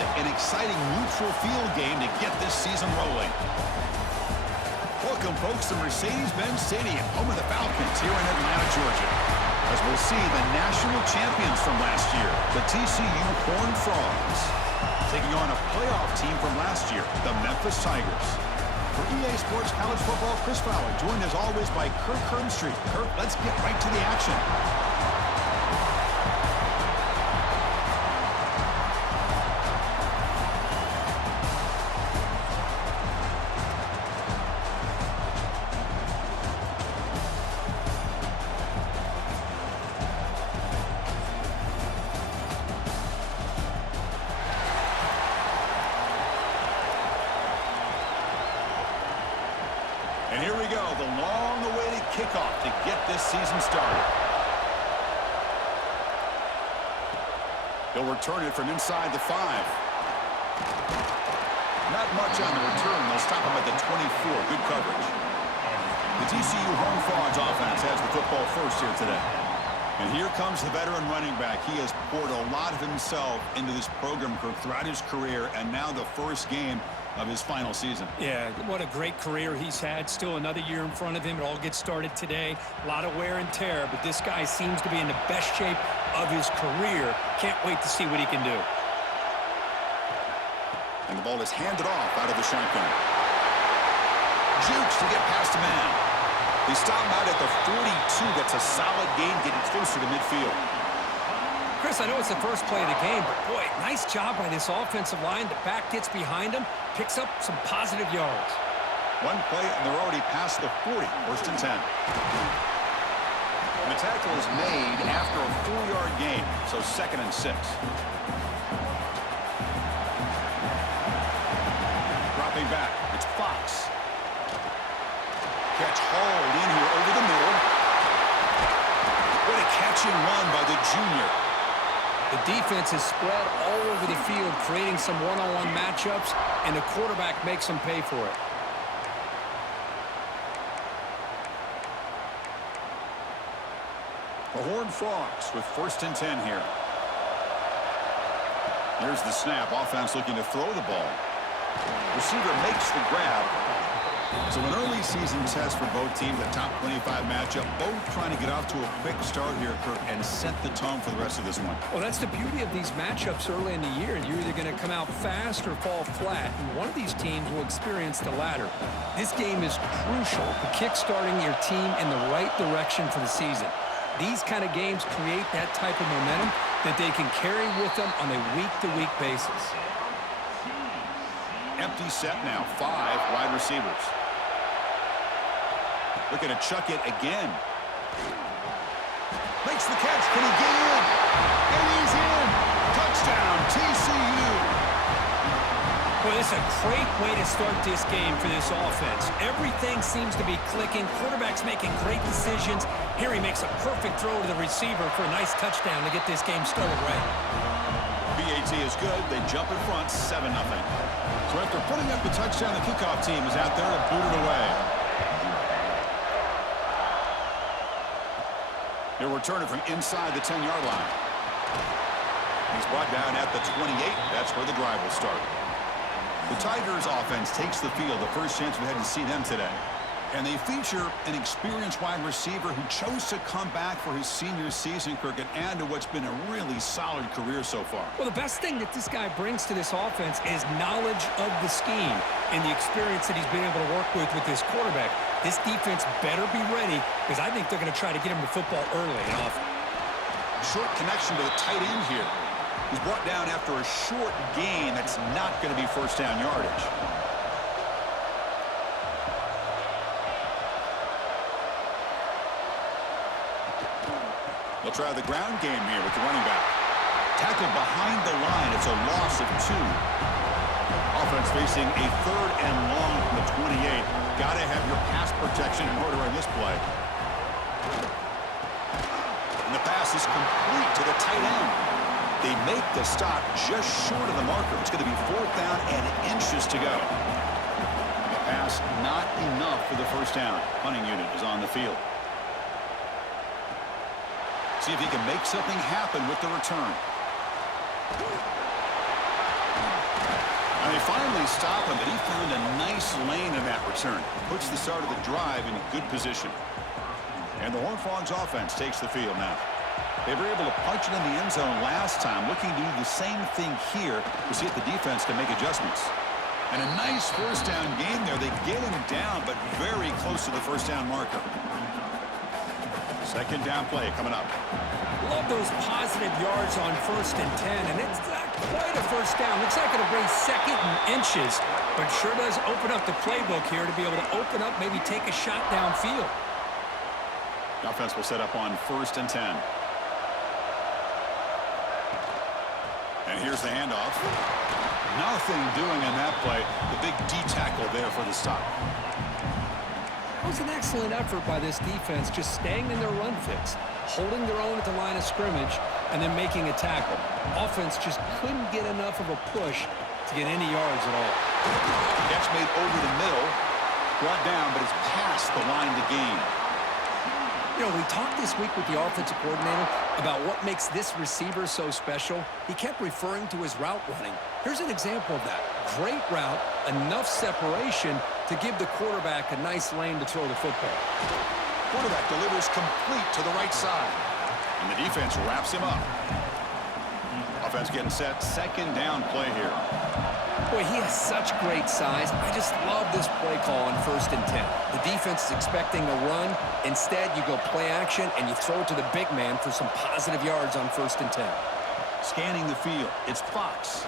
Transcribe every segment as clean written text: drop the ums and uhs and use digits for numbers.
classic, an exciting neutral field game to get this season rolling. Welcome, folks, to Mercedes-Benz Stadium, home of the Falcons here in Atlanta, Georgia. As we'll see the national champions from last year, the TCU Horned Frogs, taking on a playoff team from last year, the Memphis Tigers. For EA Sports College Football, Chris Fowler, joined as always by Kirk Herbstreit. Kirk, let's get right to the action. And here we go, the long-awaited kickoff to get this season started. He'll return it from inside the 5. Not much on the return. They'll stop him at the 24. Good coverage. The TCU Horned Frogs offense has the football first here today. And here comes the veteran running back. He has poured a lot of himself into this program throughout his career, and now the first game of his final season. Yeah, what a great career he's had. Still another year in front of him. It all gets started today. A lot of wear and tear, but this guy seems to be in the best shape of his career. Can't wait to see what he can do. And the ball is handed off out of the shotgun. Jukes to get past a man. They stop him out at the 42. That's a solid gain, getting closer to midfield. Chris, I know it's the first play of the game, but boy, nice job by this offensive line. The back gets behind him, picks up some positive yards. One play, and they're already past the 40, first and 10. And the tackle is made after a 4-yard gain, so 2nd and 6. Dropping back, it's Fox. Catch hauled in here over the middle. What a catch and run by the junior. The defense is spread all over the field, creating some one-on-one matchups, and the quarterback makes them pay for it. The Horned Frogs with 1st and 10 here. Here's the snap. Offense looking to throw the ball. Receiver makes the grab. So an early season test for both teams, a top 25 matchup, both trying to get off to a quick start here, Kirk, and set the tone for the rest of this one. Well, that's the beauty of these matchups early in the year. You're either going to come out fast or fall flat, and one of these teams will experience the latter. This game is crucial to kick-starting your team in the right direction for the season. These kind of games create that type of momentum that they can carry with them on a week-to-week basis. Empty set now, 5 wide receivers. Looking to chuck it again. Makes the catch. Can he get in? And he's in. Touchdown, TCU. Well, it's a great way to start this game for this offense. Everything seems to be clicking. Quarterback's making great decisions. Here he makes a perfect throw to the receiver for a nice touchdown to get this game started right. BAT is good. They jump in front, 7-0. So after putting up the touchdown, the kickoff team is out there to boot it away. He'll return it from inside the 10-yard line. He's brought down at the 28. That's where the drive will start. The Tigers offense takes the field, the first chance we had to see them today. And they feature an experienced wide receiver who chose to come back for his senior season, Kirk, and add to what's been a really solid career so far. Well, the best thing that this guy brings to this offense is knowledge of the scheme and the experience that he's been able to work with this quarterback. This defense better be ready because I think they're going to try to get him the football early and often. Short connection to the tight end here. He's brought down after a short gain that's not going to be first down yardage. They'll try the ground game here with the running back. Tackled behind the line. It's a loss of 2. Offense facing a 3rd and long from the 28. Got to have your pass protection in order in this play. And the pass is complete to the tight end. They make the stop just short of the marker. It's going to be 4th down and inches to go. The pass not enough for the first down. Punting unit is on the field. See if he can make something happen with the return. They finally stop him, but he found a nice lane in that return. Puts the start of the drive in good position. And the Horned Frogs offense takes the field now. They were able to punch it in the end zone last time, looking to do the same thing here to see if the defense can make adjustments. And a nice first down game there. They get him down, but very close to the first down marker. Second down play coming up. Love those positive yards on 1st and 10, and it's not quite a first down. Looks like it'll bring second and inches, but sure does open up the playbook here to be able to open up, maybe take a shot downfield. The offense will set up on 1st and 10. And here's the handoff. Nothing doing on that play. The big D tackle there for the stop. It was an excellent effort by this defense, just staying in their run fix, holding their own at the line of scrimmage, and then making a tackle. Offense just couldn't get enough of a push to get any yards at all. Catch made over the middle. Brought down, but it's past the line to gain. You know, we talked this week with the offensive coordinator about what makes this receiver so special. He kept referring to his route running. Here's an example of that. Great route, enough separation to give the quarterback a nice lane to throw the football. Quarterback delivers complete to the right side. And the defense wraps him up. Offense getting set. Second down play here. Boy, he has such great size. I just love this play call on 1st and 10. The defense is expecting a run. Instead, you go play action, and you throw it to the big man for some positive yards on 1st and 10. Scanning the field. It's Fox.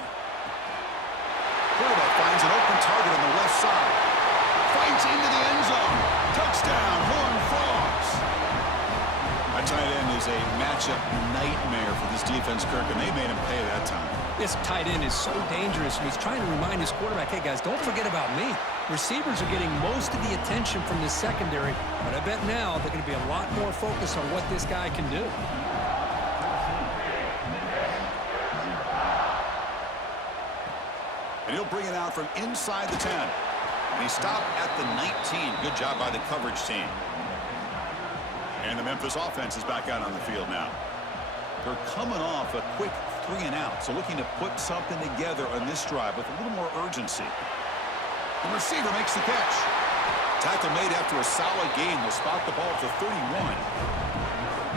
Quarterback finds an open target on the left side. Fights into the end zone. Touchdown, Horned Frogs. That tight end is a matchup nightmare for this defense, Kirk, and they made him pay that time. This tight end is so dangerous, and he's trying to remind his quarterback, hey, guys, don't forget about me. Receivers are getting most of the attention from this secondary, but I bet now they're going to be a lot more focused on what this guy can do. And he'll bring it out from inside the 10. And he stopped at the 19. Good job by the coverage team. And the Memphis offense is back out on the field now. They're coming off a quick 3 and out, so looking to put something together on this drive with a little more urgency. The receiver makes the catch. Tackle made after a solid gain. They'll spot the ball at the 31.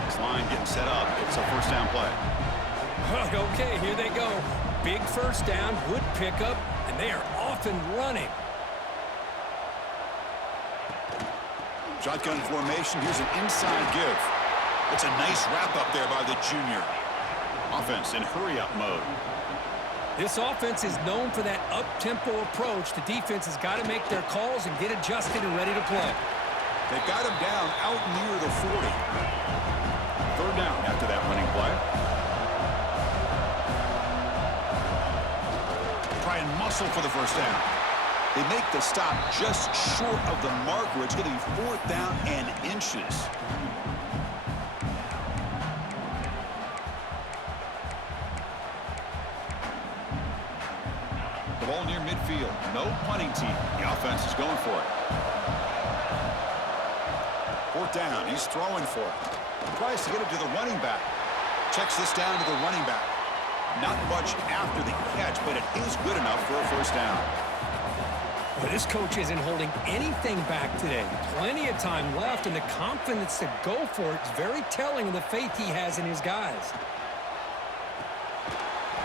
This line getting set up. It's a first down play. Okay, here they go. Big first down, good pickup, and they are off and running. Shotgun formation. Here's an inside give. It's a nice wrap up there by the junior. Offense in hurry-up mode. This offense is known for that up-tempo approach. The defense has got to make their calls and get adjusted and ready to play. They've got him down out near the 40. Third down after that running play. Try and muscle for the first down. They make the stop just short of the marker. It's going to be 4th down and inches. The ball near midfield. No punting team. The offense is going for it. 4th down. He's throwing for it. Tries to get it to the running back. Checks this down to the running back. Not much after the catch, but it is good enough for a first down. But this coach isn't holding anything back today. Plenty of time left, and the confidence to go for it is very telling of the faith he has in his guys.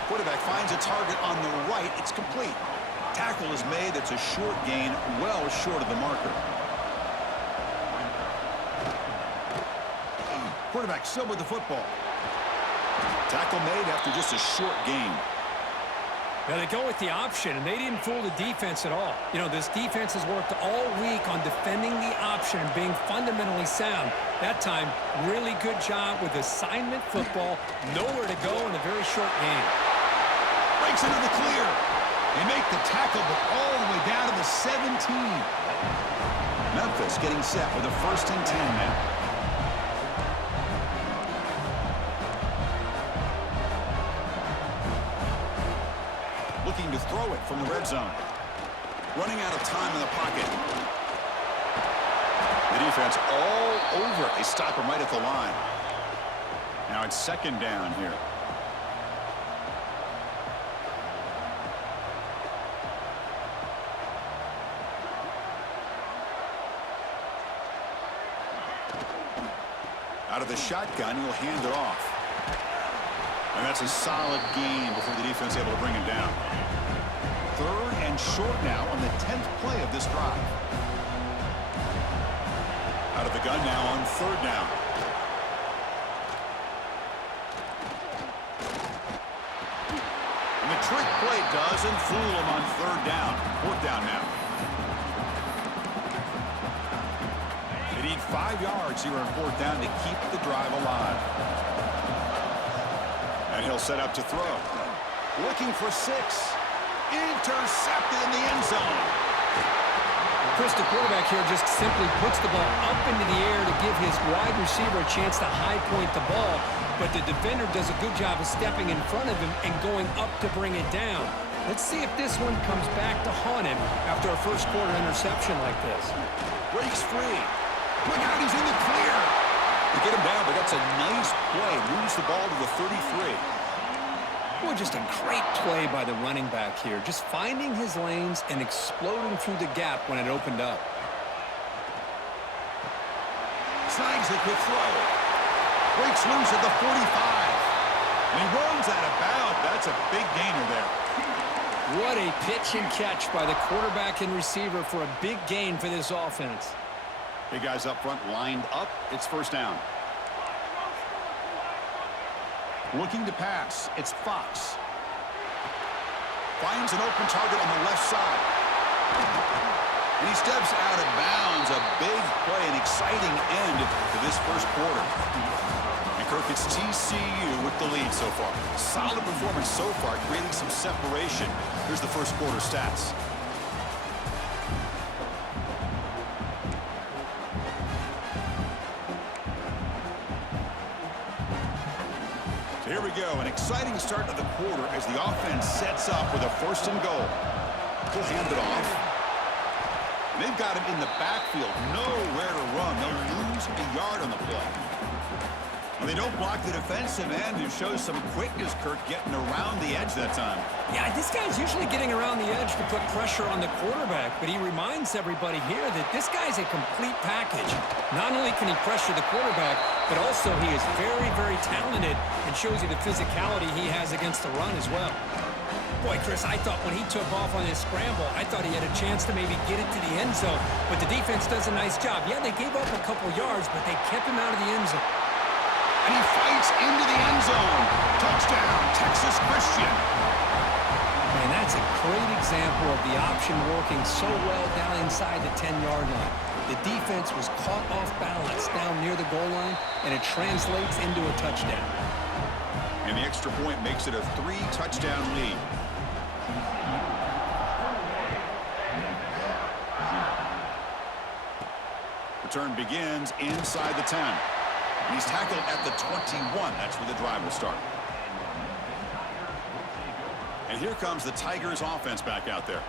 Quarterback finds a target on the right. It's complete. Tackle is made. It's a short gain, well short of the marker. Quarterback still with the football. Tackle made after just a short gain. Now they go with the option, and they didn't fool the defense at all. You know, this defense has worked all week on defending the option and being fundamentally sound. That time, really good job with assignment football. Nowhere to go in a very short game. Breaks into the clear. They make the tackle, but all the way down to the 17. Memphis getting set with a 1st and 10 now. Looking to throw it from the red zone. Running out of time in the pocket. The defense all over it. They stop him right at the line. Now it's 2nd down here. Out of the shotgun, he'll hand it off. And that's a solid gain before the defense able to bring him down. 3rd and short now on the 10th play of this drive. Out of the gun now on 3rd down. And the trick play doesn't fool him on 3rd down. 4th down now. They need 5 yards here on 4th down to keep the drive alive. And he'll set up to throw. Looking for 6. Intercepted in the end zone. Chris, the quarterback here just simply puts the ball up into the air to give his wide receiver a chance to high point the ball. But the defender does a good job of stepping in front of him and going up to bring it down. Let's see if this one comes back to haunt him after a first quarter interception like this. Breaks free. Look out, he's in the clear. They get him down, but that's a nice play. Moves the ball to the 33. Boy, just a great play by the running back here. Just finding his lanes and exploding through the gap when it opened up. Snags the quick throw. Breaks loose at the 45. And he runs out of bounds. That's a big gainer there. What a pitch and catch by the quarterback and receiver for a big gain for this offense. Big guys up front lined up. It's 1st down. Looking to pass. It's Fox. Finds an open target on the left side. And he steps out of bounds. A big play, an exciting end to this first quarter. And Kirk, it's TCU with the lead so far. Solid performance so far, creating some separation. Here's the first quarter stats. Here we go, an exciting start to the quarter as the offense sets up with a 1st and goal. He'll hand it off. And they've got him in the backfield, nowhere to run. They'll lose a yard on the play. Well, they don't block the defensive end, who shows some quickness, Kirk, getting around the edge that time. Yeah, this guy's usually getting around the edge to put pressure on the quarterback, but he reminds everybody here that this guy's a complete package. Not only can he pressure the quarterback, but also he is very, very talented and shows you the physicality he has against the run as well. Boy, Chris, I thought when he took off on his scramble, I thought he had a chance to maybe get it to the end zone, but the defense does a nice job. Yeah, they gave up a couple yards, but they kept him out of the end zone. And he fights into the end zone. Touchdown, Texas Christian. Man, that's a great example of the option working so well down inside the 10-yard line. The defense was caught off balance down near the goal line, and it translates into a touchdown. And the extra point makes it a 3-touchdown lead. Return begins inside the 10. He's tackled at the 21. That's where the drive will start. And here comes the Tigers offense back out there.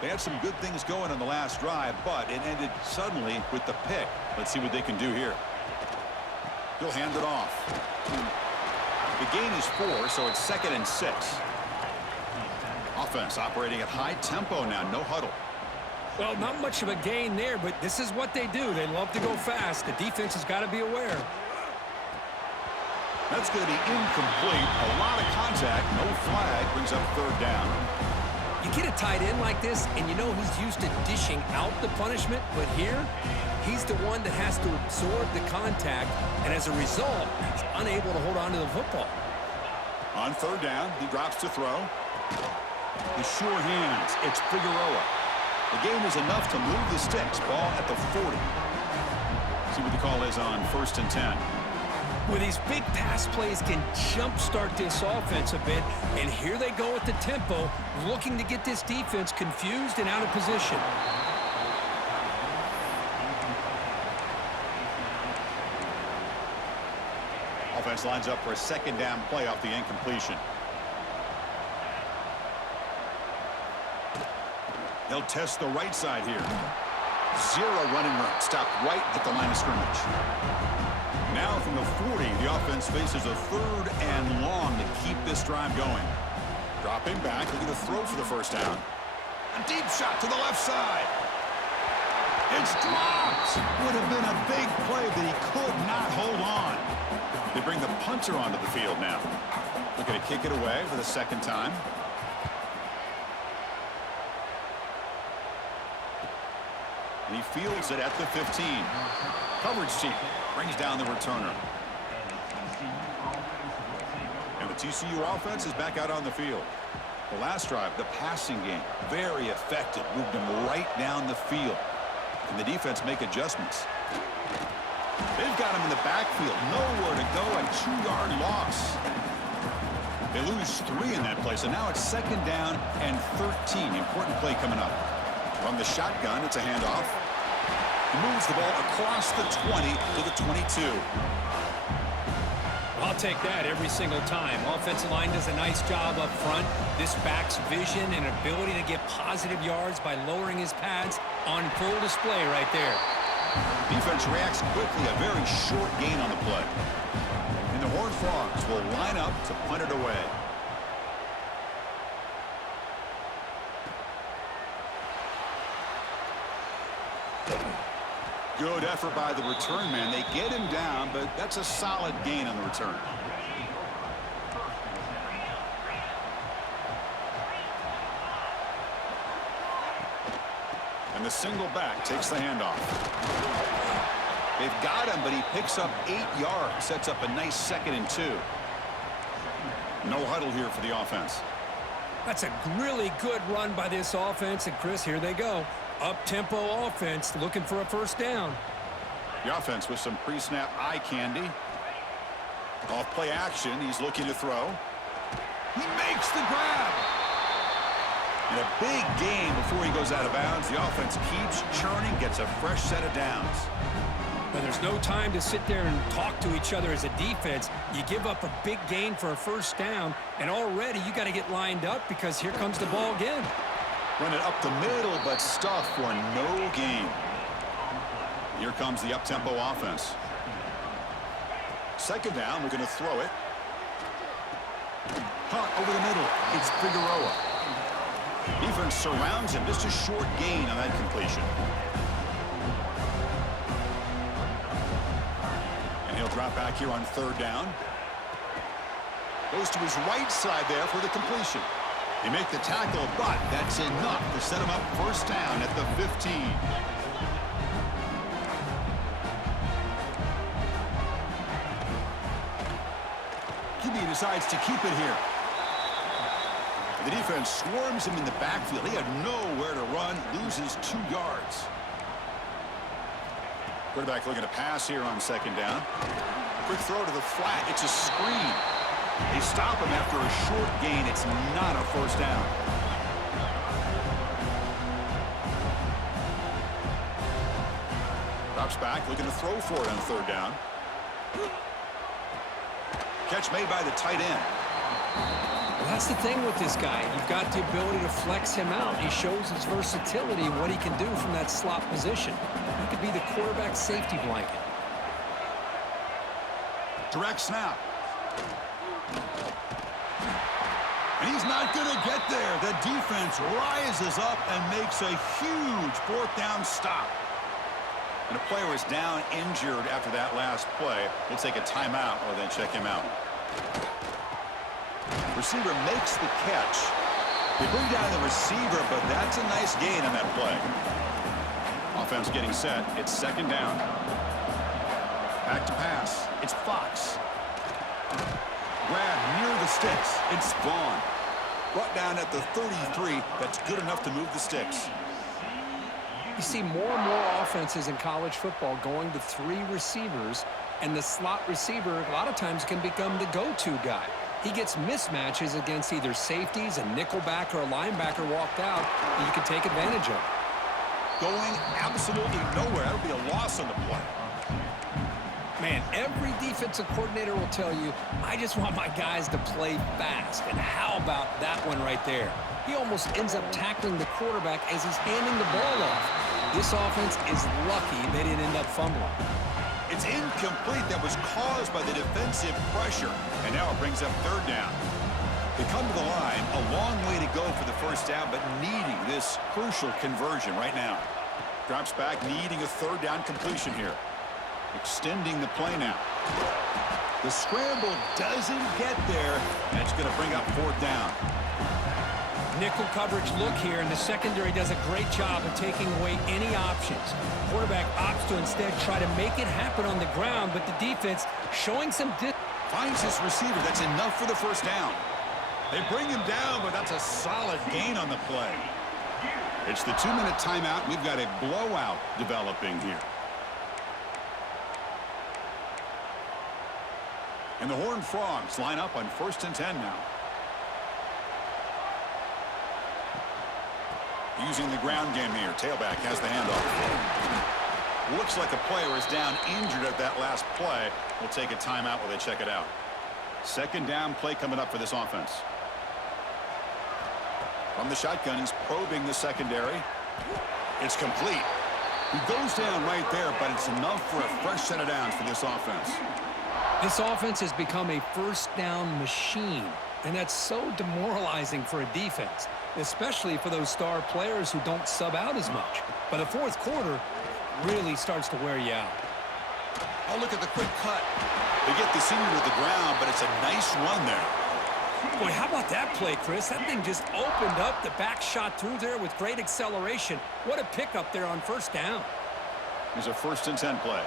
They had some good things going on the last drive, but it ended suddenly with the pick. Let's see what they can do here. He'll hand it off. The gain is 4, so it's 2nd and 6. Offense operating at high tempo now, no huddle. Well, not much of a gain there, but this is what they do. They love to go fast. The defense has got to be aware. That's going to be incomplete. A lot of contact. No flag. Brings up 3rd down. You get a tight end like this, and you know he's used to dishing out the punishment, but here, he's the one that has to absorb the contact, and as a result, he's unable to hold on to the football. On 3rd down, he drops to throw. The sure hands. It's Figueroa. The game is enough to move the sticks. Ball at the 40. See what the call is on 1st and 10. Well, these big pass plays can jumpstart this offense a bit, and here they go at the tempo, looking to get this defense confused and out of position. Offense lines up for a 2nd down play off the incompletion. They'll test the right side here. 0 running route. Stopped right at the line of scrimmage. Now from the 40, the offense faces a 3rd and long to keep this drive going. Dropping back, looking to throw for the 1st down. A deep shot to the left side. It's dropped. Would have been a big play, but he could not hold on. They bring the punter onto the field now. Looking to kick it away for the second time. And he fields it at the 15. Coverage team brings down the returner. And the TCU offense is back out on the field. The last drive, the passing game, very effective. Moved them right down the field. And the defense make adjustments. They've got him in the backfield. Nowhere to go, a 2-yard loss. They lose 3 in that play, so now it's second down and 13. Important play coming up. From the shotgun, it's a handoff. He moves the ball across the 20 to the 22. I'll take that every single time. Offensive line does a nice job up front. This back's vision and ability to get positive yards by lowering his pads on full display right there. Defense reacts quickly, a very short gain on the play. And the Horned Frogs will line up to punt it away. Good effort by the return man. They get him down, but that's a solid gain on the return. And the single back takes the handoff. They've got him, but he picks up 8 yards. Sets up a nice 2nd and 2. No huddle here for the offense. That's a really good run by this offense. And, Chris, here they go. Up-tempo offense looking for a first down. The offense with some pre-snap eye candy. Off play action. He's looking to throw. He makes the grab. And a big gain before he goes out of bounds. The offense keeps churning, gets a fresh set of downs. But there's no time to sit there and talk to each other as a defense. You give up a big gain for a first down, and already you got to get lined up because here comes the ball again. Run it up the middle, but stuffed for no gain. Here comes the up-tempo offense. Second down, we're going to throw it. Hunt over the middle. It's Figueroa. Defense surrounds him. Just a short gain on that completion. And he'll drop back here on third down. Goes to his right side there for the completion. They make the tackle, but that's enough to set him up first down at the 15. QB decides to keep it here. The defense swarms him in the backfield. He had nowhere to run, loses 2 yards. Quarterback looking to pass here on second down. Quick throw to the flat. It's a screen. They stop him after a short gain. It's not a first down. Drops back, looking to throw for it on third down. Catch made by the tight end. Well, that's the thing with this guy. You've got the ability to flex him out. He shows his versatility and what he can do from that slot position. He could be the quarterback safety blanket. Direct snap. And he's not going to get there. The defense rises up and makes a huge fourth down stop. And a player is down injured after that last play. We'll take a timeout or then check him out. Receiver makes the catch. They bring down the receiver, but that's a nice gain on that play. Offense getting set. It's second down. Back to pass. It's Fox. Grab near the sticks. It's Vaughn. Brought down at the 33. That's good enough to move the sticks. You see more and more offenses in college football going to 3 receivers, and the slot receiver a lot of times can become the go-to guy. He gets mismatches against either safeties, a nickelback, or a linebacker walked out, and you can take advantage of it. Going absolutely nowhere. That'll be a loss on the play. Man, every defensive coordinator will tell you, I just want my guys to play fast. And how about that one right there? He almost ends up tackling the quarterback as he's handing the ball off. This offense is lucky they didn't end up fumbling. It's incomplete. That was caused by the defensive pressure. And now it brings up third down. They come to the line, a long way to go for the first down, but needing this crucial conversion right now. Drops back, needing a third down completion here. Extending the play now. The scramble doesn't get there. That's going to bring up fourth down. Nickel coverage look here, and the secondary does a great job of taking away any options. Quarterback opts to instead try to make it happen on the ground, but the defense showing some finds his receiver. That's enough for the first down. They bring him down, but that's a solid gain on the play. It's the 2-minute timeout. We've got a blowout developing here. And the Horned Frogs line up on 1st and 10 now. Using the ground game here. Tailback has the handoff. Looks like a player is down injured at that last play. We'll take a timeout while they check it out. Second down play coming up for this offense. From the shotgun, he's probing the secondary. It's complete. He goes down right there, but it's enough for a fresh set of downs for this offense. This offense has become a first down machine, and that's so demoralizing for a defense, especially for those star players who don't sub out as much. By the fourth quarter, really starts to wear you out. Oh, look at the quick cut. They get the senior to the ground, but it's a nice run there. Boy, how about that play, Chris? That thing just opened up. The back shot through there with great acceleration. What a pickup there on first down. Here's a 1st and 10 play.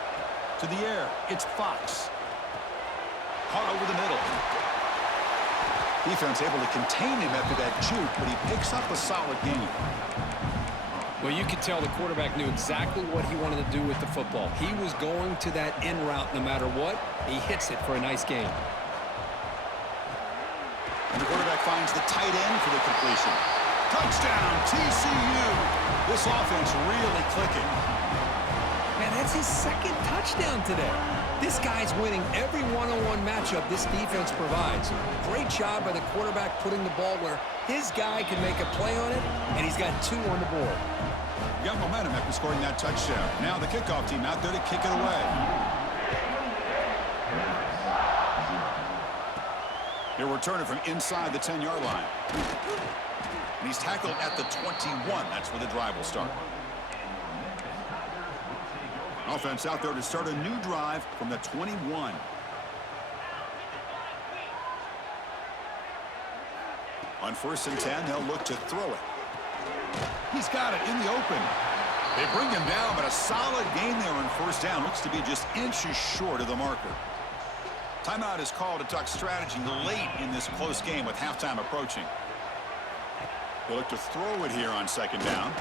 To the air, it's Fox. Caught over the middle. Defense able to contain him after that juke, but he picks up a solid gain. Well, you could tell the quarterback knew exactly what he wanted to do with the football. He was going to that in route no matter what. He hits it for a nice gain. And the quarterback finds the tight end for the completion. Touchdown, TCU. This offense really clicking. Man, that's his second touchdown today. This guy's winning every one-on-one matchup this defense provides. Great job by the quarterback putting the ball where his guy can make a play on it, and he's got 2 on the board. You got momentum after scoring that touchdown. Now the kickoff team out there to kick it away. He'll return it from inside the 10-yard line. And he's tackled at the 21. That's where the drive will start. Offense out there to start a new drive from the 21. On 1st and 10, they'll look to throw it. He's got it in the open. They bring him down, but a solid gain there on first down. Looks to be just inches short of the marker. Timeout is called to talk strategy late in this close game with halftime approaching. They'll look to throw it here on 2nd down.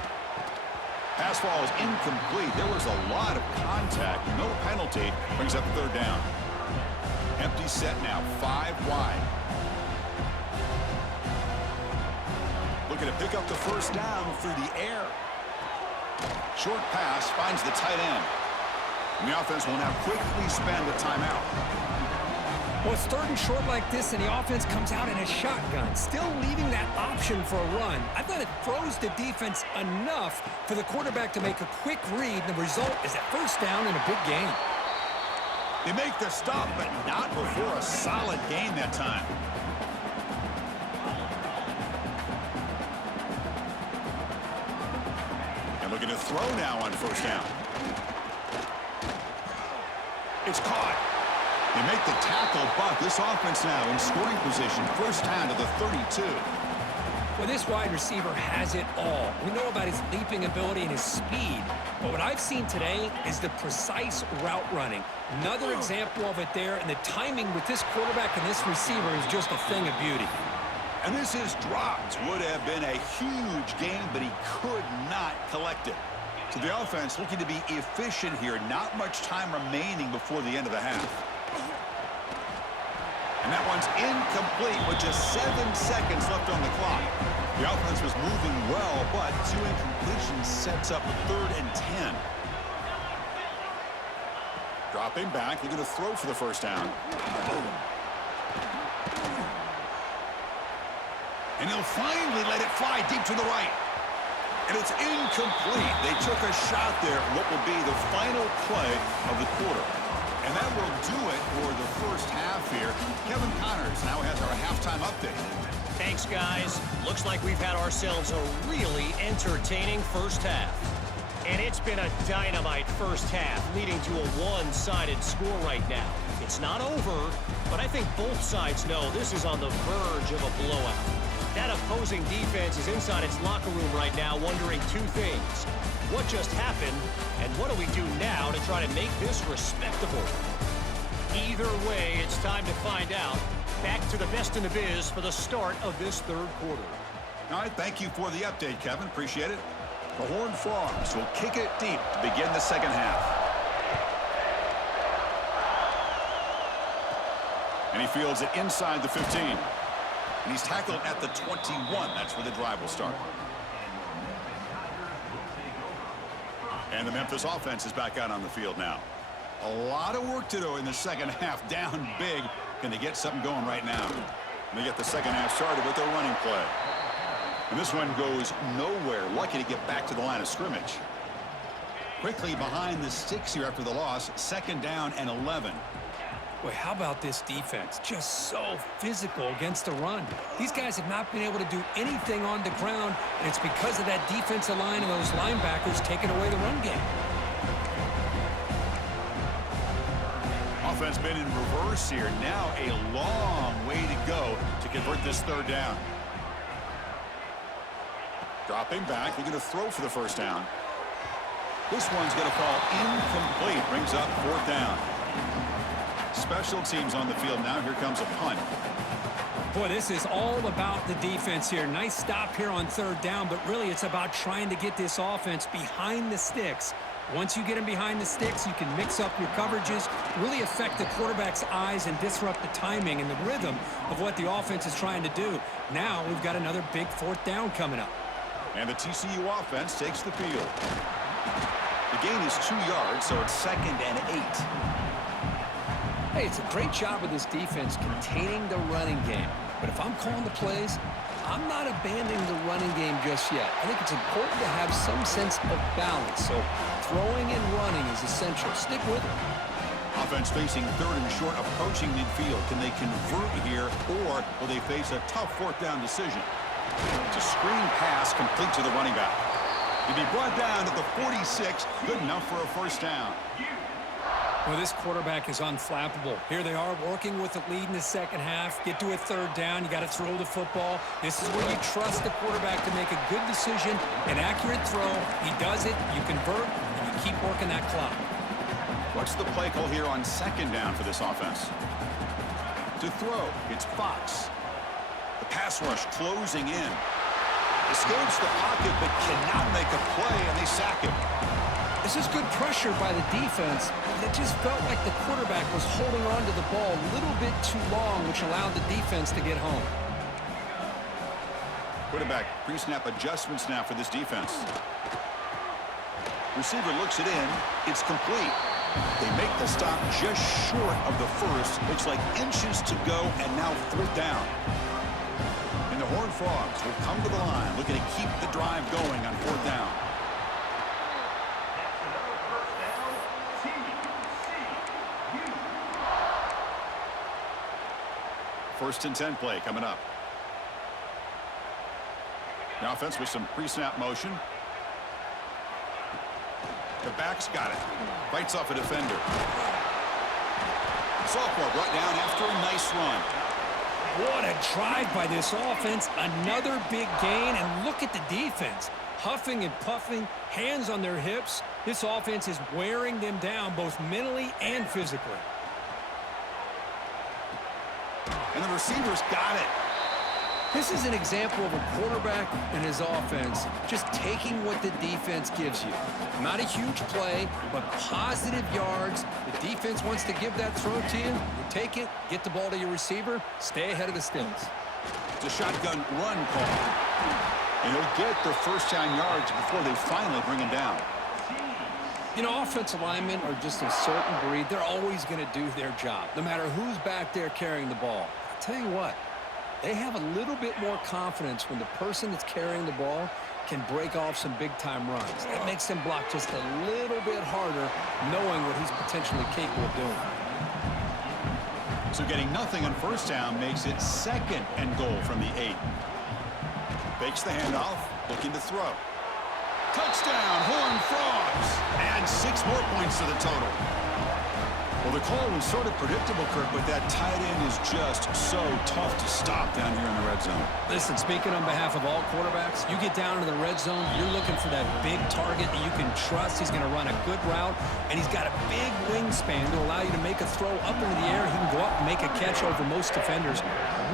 Pass ball is incomplete. There was a lot of contact. No penalty. Brings up 3rd down. Empty set now. 5 wide. Looking to pick up the first down through the air. Short pass finds the tight end. And the offense will now quickly spend a timeout. Well, it's 3rd and short like this, and the offense comes out in a shotgun, still leaving that option for a run. I thought it froze the defense enough for the quarterback to make a quick read. The result is a first down and a big gain. They make the stop, but not before a solid gain that time. And looking to throw now on first down. It's caught. They make the tackle, but this offense now in scoring position. First down to the 32. Well, this wide receiver has it all. We know about his leaping ability and his speed, but what I've seen today is the precise route running. Another example of it there, and the timing with this quarterback and this receiver is just a thing of beauty. And this is dropped. Would have been a huge gain, but he could not collect it. So the offense looking to be efficient here. Not much time remaining before the end of the half. And that one's incomplete with just 7 seconds left on the clock. The offense was moving well, but 2 incompletions sets up a 3rd and 10. Dropping back, looking to throw for the first down. And he'll finally let it fly deep to the right. And it's incomplete. They took a shot there, what will be the final play of the quarter. And that will do it for the first half here. Kevin Connors now has our halftime update. Thanks, guys. Looks like we've had ourselves a really entertaining first half. And it's been a dynamite first half, leading to a one-sided score right now. It's not over, but I think both sides know this is on the verge of a blowout. That opposing defense is inside its locker room right now wondering two things. What just happened, and what do we do now to try to make this respectable? Either way, it's time to find out. Back to the best in the biz for the start of this third quarter. All right, thank you for the update, Kevin. Appreciate it. The Horned Frogs will kick it deep to begin the second half. And he fields it inside the 15. And he's tackled at the 21. That's where the drive will start. And the Memphis offense is back out on the field now. A lot of work to do in the second half. Down big. Can they get something going right now? And they get the second half started with their running play. And this one goes nowhere. Lucky to get back to the line of scrimmage. Quickly behind the sticks here after the loss. Second down and 11. Boy, how about this defense? Just so physical against the run. These guys have not been able to do anything on the ground, and it's because of that defensive line and those linebackers taking away the run game. Offense been in reverse here. Now a long way to go to convert this third down. Dropping back, they're going to throw for the first down. This one's going to fall incomplete. Brings up fourth down. Special teams on the field now. Here comes a punt. Boy, this is all about the defense here. Nice stop here on third down, but really it's about trying to get this offense behind the sticks. Once you get them behind the sticks, you can mix up your coverages, really affect the quarterback's eyes and disrupt the timing and the rhythm of what the offense is trying to do. Now we've got another big fourth down coming up. And the TCU offense takes the field. The gain is 2 yards, so it's 2nd and 8. Hey, it's a great job of this defense containing the running game. But if I'm calling the plays, I'm not abandoning the running game just yet. I think it's important to have some sense of balance. So throwing and running is essential. Stick with it. Offense facing third and short, approaching midfield. Can they convert here, or will they face a tough fourth down decision? It's a screen pass complete to the running back. He'll be brought down at the 46. Good enough for a first down. Well, this quarterback is unflappable. Here they are working with the lead in the second half. Get to a third down. You got to throw the football. This is where you trust the quarterback to make a good decision, an accurate throw. He does it. You convert, and you keep working that clock. What's the play call here on second down for this offense? To throw, it's Fox. The pass rush closing in. Escapes the pocket, but cannot make a play, and they sack him. This is good pressure by the defense. It just felt like the quarterback was holding on to the ball a little bit too long, which allowed the defense to get home. Quarterback pre-snap adjustments now for this defense. Receiver looks it in. It's complete. They make the stop just short of the first. Looks like inches to go, and now fourth down. And the Horned Frogs will come to the line, looking to keep the drive going on fourth down. First and 10 play coming up. The offense with some pre-snap motion. The back's got it. Bites off a defender. Sophomore brought down after a nice run. What a drive by this offense. Another big gain, and look at the defense. Huffing and puffing, hands on their hips. This offense is wearing them down both mentally and physically. And the receivers got it. This is an example of a quarterback and his offense just taking what the defense gives you. Not a huge play, but positive yards. The defense wants to give that throw to you. You take it, get the ball to your receiver, stay ahead of the sticks. It's a shotgun run call. And he'll get the first down yards before they finally bring him down. You know, offensive linemen are just a certain breed. They're always going to do their job, no matter who's back there carrying the ball. I'll tell you what, they have a little bit more confidence when the person that's carrying the ball can break off some big-time runs. That makes them block just a little bit harder, knowing what he's potentially capable of doing. So getting nothing on first down makes it 2nd and goal from the 8. Fakes the handoff, looking to throw. Touchdown, Horned Frogs. And 6 more points to the total. Well, the call was sort of predictable, Kirk, but that tight end is just so tough to stop down here in the red zone. Listen, speaking on behalf of all quarterbacks, you get down into the red zone, you're looking for that big target that you can trust. He's going to run a good route, and he's got a big wingspan to allow you to make a throw up into the air. He can go up and make a catch over most defenders.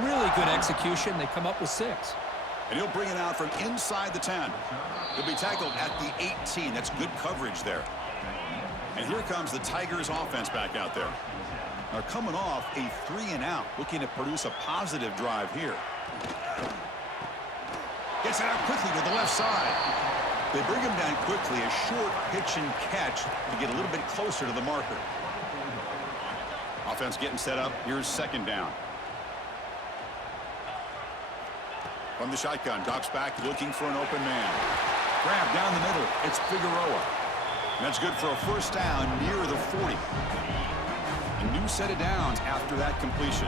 Really good execution. They come up with 6. And he'll bring it out from inside the 10. He'll be tackled at the 18. That's good coverage there. And here comes the Tigers offense back out there. They're coming off a 3-and-out, looking to produce a positive drive here. Gets it out quickly to the left side. They bring him down quickly, a short pitch and catch to get a little bit closer to the marker. Offense getting set up. Here's 2nd down. From the shotgun, drops back looking for an open man. Grab down the middle. It's Figueroa. And that's good for a 1st down near the 40. A new set of downs after that completion.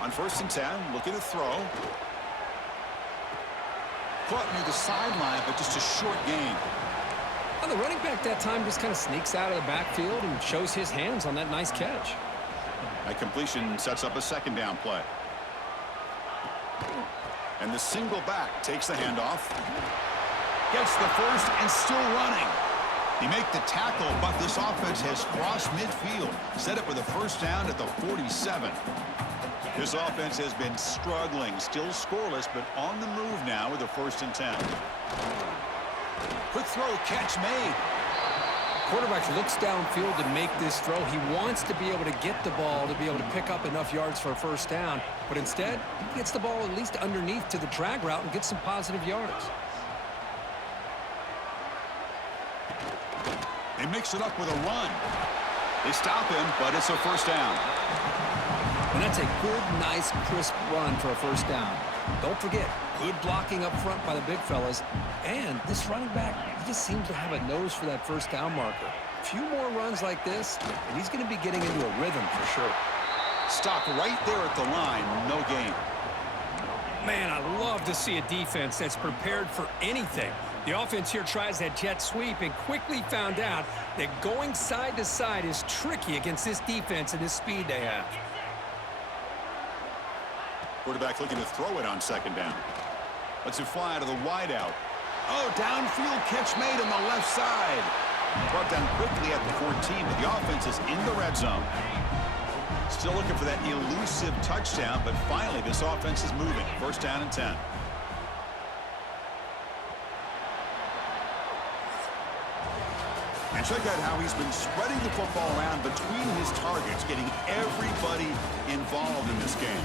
On 1st and 10, looking to throw. Caught near the sideline, but just a short gain. Well, the running back that time just kind of sneaks out of the backfield and shows his hands on that nice catch. That completion sets up a 2nd down play. And the single back takes the handoff. Gets the 1st and still running. He make the tackle, but this offense has crossed midfield. Set up with a 1st down at the 47. This offense has been struggling, still scoreless, but on the move now with a 1st and 10. Quick throw, catch made. Quarterback looks downfield to make this throw. He wants to be able to get the ball to be able to pick up enough yards for a 1st down, but instead, he gets the ball at least underneath to the drag route and gets some positive yards. They mix it up with a run. They stop him, but it's a 1st down. And that's a good, nice, crisp run for a 1st down. Don't forget, good blocking up front by the big fellas. And this running back, he just seems to have a nose for that 1st down marker. A few more runs like this, and he's going to be getting into a rhythm for sure. Stopped right there at the line, no gain. Man, I love to see a defense that's prepared for anything. The offense here tries that jet sweep and quickly found out that going side to side is tricky against this defense and this speed they have. Quarterback looking to throw it on 2nd down. Lets it fly out of the wideout. Oh, downfield catch made on the left side. Brought down quickly at the 14, but the offense is in the red zone. Still looking for that elusive touchdown, but finally this offense is moving. 1st down and 10. And check out how he's been spreading the football around between his targets, getting everybody involved in this game.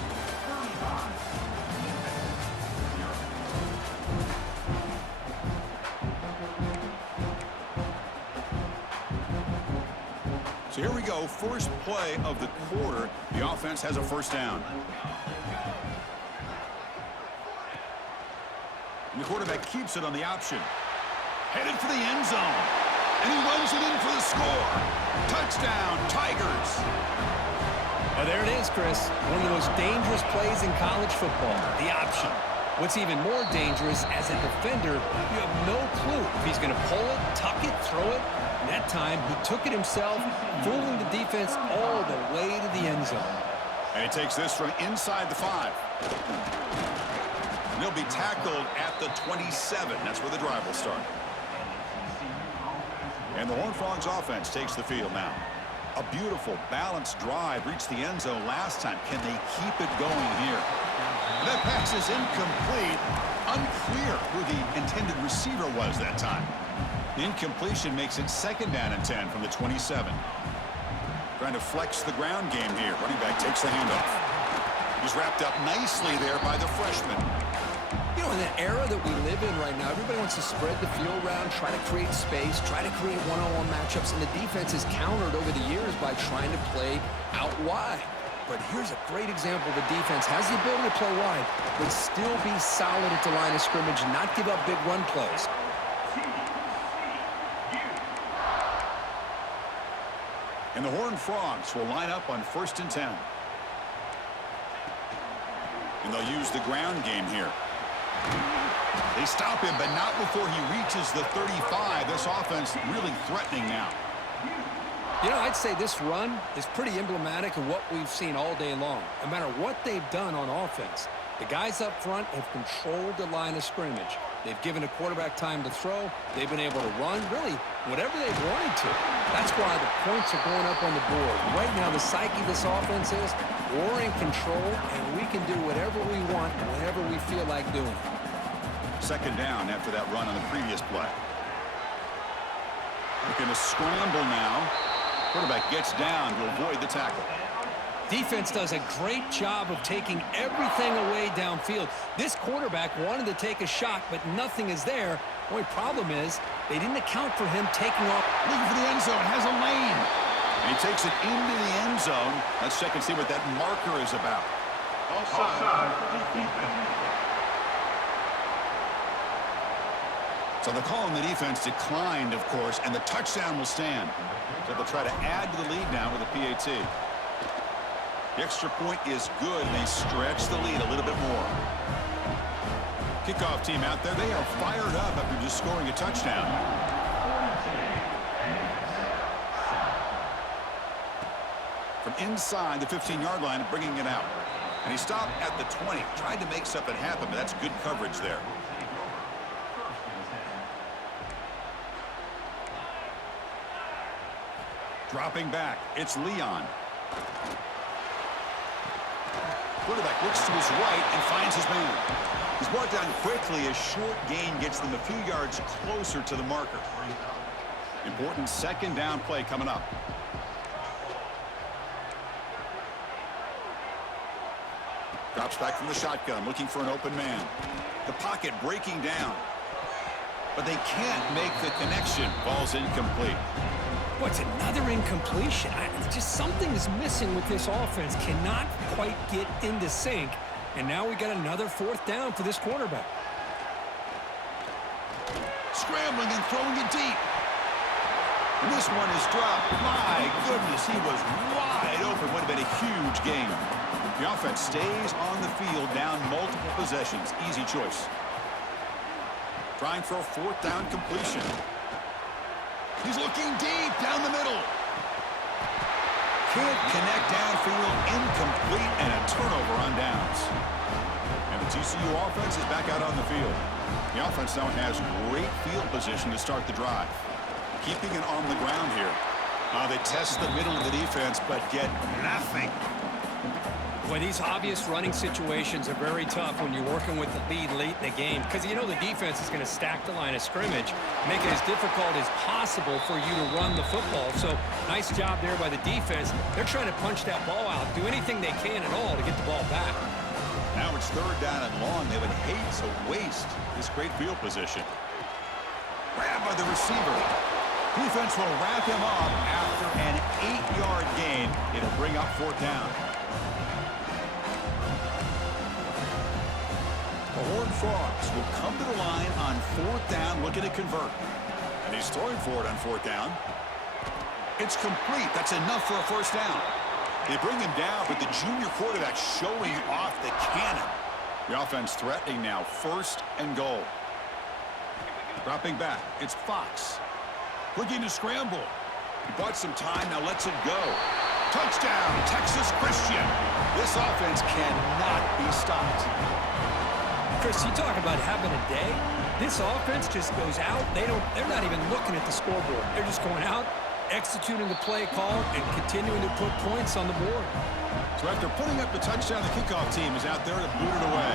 So here we go, first play of the quarter. The offense has a 1st down. And the quarterback keeps it on the option. Headed for the end zone. And he runs it in for the score. Touchdown, Tigers. Oh, there it is, Chris. One of the most dangerous plays in college football, the option. What's even more dangerous, as a defender, you have no clue if he's going to pull it, tuck it, throw it. And that time, he took it himself, fooling the defense all the way to the end zone. And he takes this from inside the 5. And he'll be tackled at the 27. That's where the drive will start. And the Horned Frogs offense takes the field now. A beautiful, balanced drive reached the end zone last time. Can they keep it going here? That pass is incomplete. Unclear who the intended receiver was that time. The incompletion makes it 2nd down and 10 from the 27. Trying to flex the ground game here. Running back takes the handoff. He's wrapped up nicely there by the freshman. You know, in the era that we live in right now, everybody wants to spread the field around, try to create space, try to create one-on-one matchups, and the defense is countered over the years by trying to play out wide. But here's a great example. The defense has the ability to play wide, but still be solid at the line of scrimmage and not give up big run plays. And the Horned Frogs will line up on 1st and 10. And they'll use the ground game here. They stop him, but not before he reaches the 35. This offense really threatening now. You know, I'd say this run is pretty emblematic of what we've seen all day long. No matter what they've done on offense, the guys up front have controlled the line of scrimmage. They've given a quarterback time to throw. They've been able to run, really, whatever they've wanted to. That's why the points are going up on the board. Right now, the psyche of this offense is we're in control, and we can do whatever we want whenever we feel like doing it. Second down after that run on the previous play. Looking to scramble now. Quarterback gets down to avoid the tackle. Defense does a great job of taking everything away downfield. This quarterback wanted to take a shot, but nothing is there. The only problem is they didn't account for him taking off. Looking for the end zone, has a lane. And he takes it into the end zone. Let's check and see what that marker is about. Offside. So the call on the defense declined, of course, and the touchdown will stand. So they'll try to add to the lead now with a PAT. The extra point is good, and they stretch the lead a little bit more. Kickoff team out there, they are fired up after just scoring a touchdown. From inside the 15-yard line, bringing it out. And he stopped at the 20, tried to make something happen, but that's good coverage there. Dropping back, it's Leon. Quarterback looks to his right and finds his man. He's brought down quickly. A short gain gets them a few yards closer to the marker. Important second down play coming up. Drops back from the shotgun, looking for an open man. The pocket breaking down. But they can't make the connection. Ball's incomplete. What's another incompletion? Just something is missing with this offense. Cannot quite get into sync. And now we got another fourth down for this quarterback. Scrambling and throwing it deep. And this one is dropped. My goodness, he was wide open. Would have been a huge game. The offense stays on the field, down multiple possessions. Easy choice. Trying for a fourth down completion. He's looking deep down the middle. Can't connect downfield, incomplete, and a turnover on downs. And the TCU offense is back out on the field. The offense now has great field position to start the drive. Keeping it on the ground here. They test the middle of the defense, but get nothing. Boy, these obvious running situations are very tough when you're working with the lead late in the game because you know the defense is going to stack the line of scrimmage, make it as difficult as possible for you to run the football. So nice job there by the defense. They're trying to punch that ball out, do anything they can at all to get the ball back. Now it's third down and long. They would hate to waste this great field position. Grabbed by the receiver. Defense will wrap him up after an 8-yard gain. It'll bring up fourth down. The Horned Frogs will come to the line on fourth down, looking to convert. And he's throwing for it on fourth down. It's complete. That's enough for a first down. They bring him down, but the junior quarterback showing off the cannon. The offense threatening now, first and goal. Dropping back, it's Fox. Looking to scramble. He bought some time, now lets it go. Touchdown, Texas Christian. This offense cannot be stopped. Chris, you talk about having a day. This offense just goes out. They're not even looking at the scoreboard. They're just going out, executing the play call, and continuing to put points on the board. So after putting up the touchdown, the kickoff team is out there to boot it away.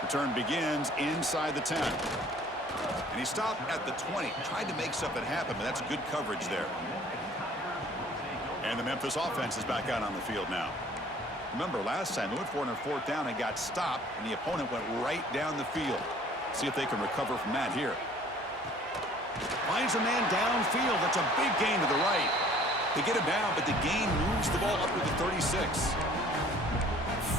Return begins inside the 10. And he stopped at the 20. Tried to make something happen, but that's good coverage there. And the Memphis offense is back out on the field now. Remember, last time they went for it on fourth down and got stopped, and the opponent went right down the field. See if they can recover from that here. Finds a man downfield. That's a big gain to the right. They get him down, but the gain moves the ball up to the 36.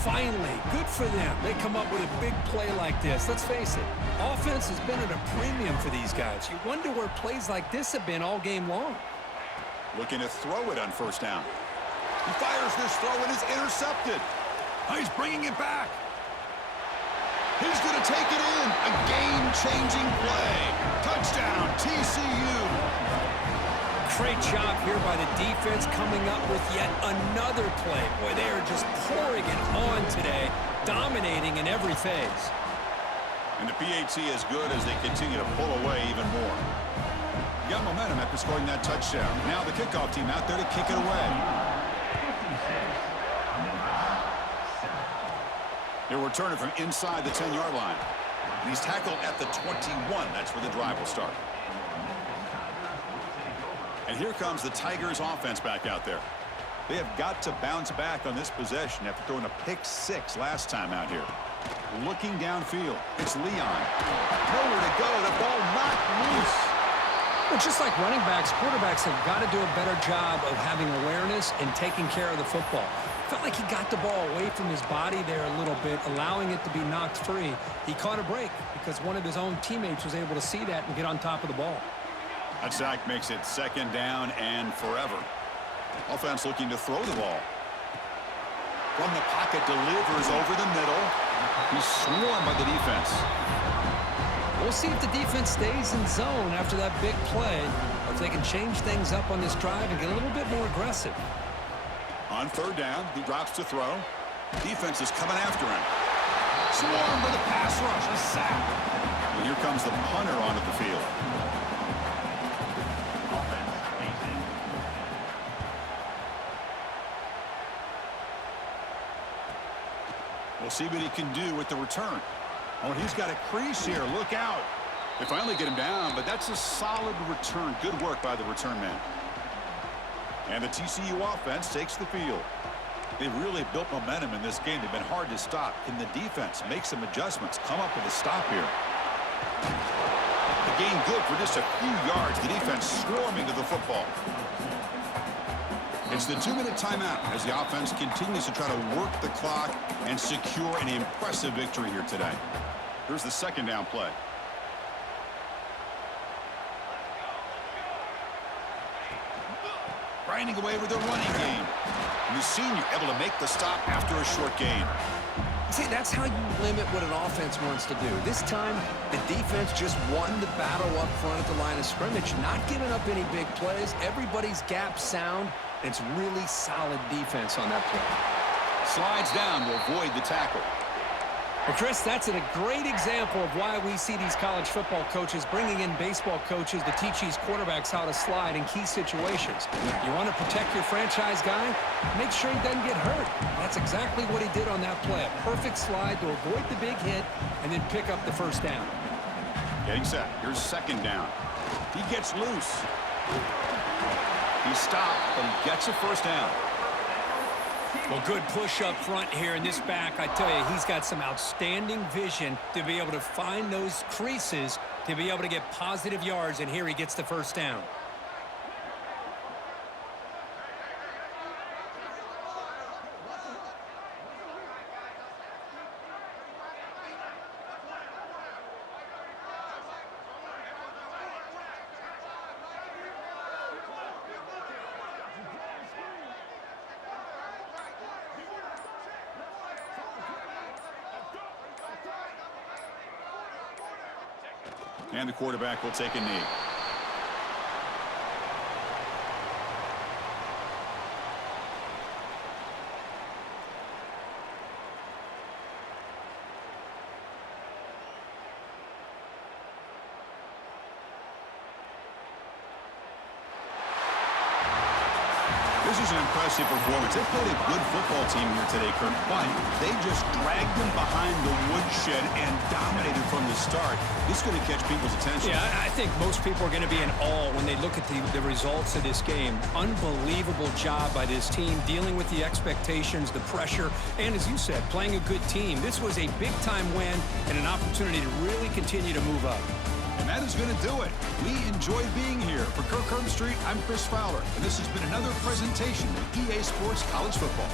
Finally, good for them. They come up with a big play like this. Let's face it, offense has been at a premium for these guys. You wonder where plays like this have been all game long. Looking to throw it on first down. He fires this throw and is intercepted. Oh, he's bringing it back. He's going to take it in. A game-changing play. Touchdown, TCU. Great job here by the defense coming up with yet another play. Boy, they are just pouring it on today, dominating in every phase. And the PAT is good as they continue to pull away even more. You got momentum after scoring that touchdown. Now the kickoff team out there to kick it away. They're returning from inside the 10-yard line. And he's tackled at the 21. That's where the drive will start. And here comes the Tigers offense back out there. They have got to bounce back on this possession after throwing a pick-6 last time out here. Looking downfield, it's Leon. Nowhere to go, the ball knocked loose. Well, just like running backs, quarterbacks have got to do a better job of having awareness and taking care of the football. Felt like he got the ball away from his body there a little bit, allowing it to be knocked free. He caught a break because one of his own teammates was able to see that and get on top of the ball. That sack makes it second down and forever. Offense looking to throw the ball. From the pocket, delivers over the middle. He's swarmed by the defense. We'll see if the defense stays in zone after that big play, or if they can change things up on this drive and get a little bit more aggressive. On third down, he drops to throw. Defense is coming after him. Swarmed by the pass rush, a sack. And here comes the punter onto the field. We'll see what he can do with the return. Oh, he's got a crease here. Look out. They finally get him down, but that's a solid return. Good work by the return man. And the TCU offense takes the field. They've really built momentum in this game. They've been hard to stop. Can the defense make some adjustments, come up with a stop here? The gain good for just a few yards. The defense swarming to the football. It's the 2-minute timeout as the offense continues to try to work the clock and secure an impressive victory here today. Here's the second down play. Grinding away with their running game. And the senior able to make the stop after a short gain. See, that's how you limit what an offense wants to do. This time, the defense just won the battle up front at the line of scrimmage, not giving up any big plays. Everybody's gap sound. It's really solid defense on that play. Slides down to avoid the tackle. Well, Chris, that's a great example of why we see these college football coaches bringing in baseball coaches to teach these quarterbacks how to slide in key situations. You want to protect your franchise guy? Make sure he doesn't get hurt. That's exactly what he did on that play. A perfect slide to avoid the big hit and then pick up the first down. Getting set. Here's second down. He gets loose. He stopped, but he gets a first down. Well, good push up front here in this back. I tell you, he's got some outstanding vision to be able to find those creases to be able to get positive yards, and here he gets the first down. And the quarterback will take a knee. This is an impressive performance. They played a good football team here today, Kirk, but they just dragged them behind the woodshed and dominated from the start. This is going to catch people's attention. Yeah, I think most people are going to be in awe when they look at the results of this game. Unbelievable job by this team, dealing with the expectations, the pressure, and as you said, playing a good team. This was a big-time win and an opportunity to really continue to move up. And that is going to do it. We enjoyed being here. For Kirk Street, I'm Chris Fowler, and this has been another presentation of EA Sports College Football.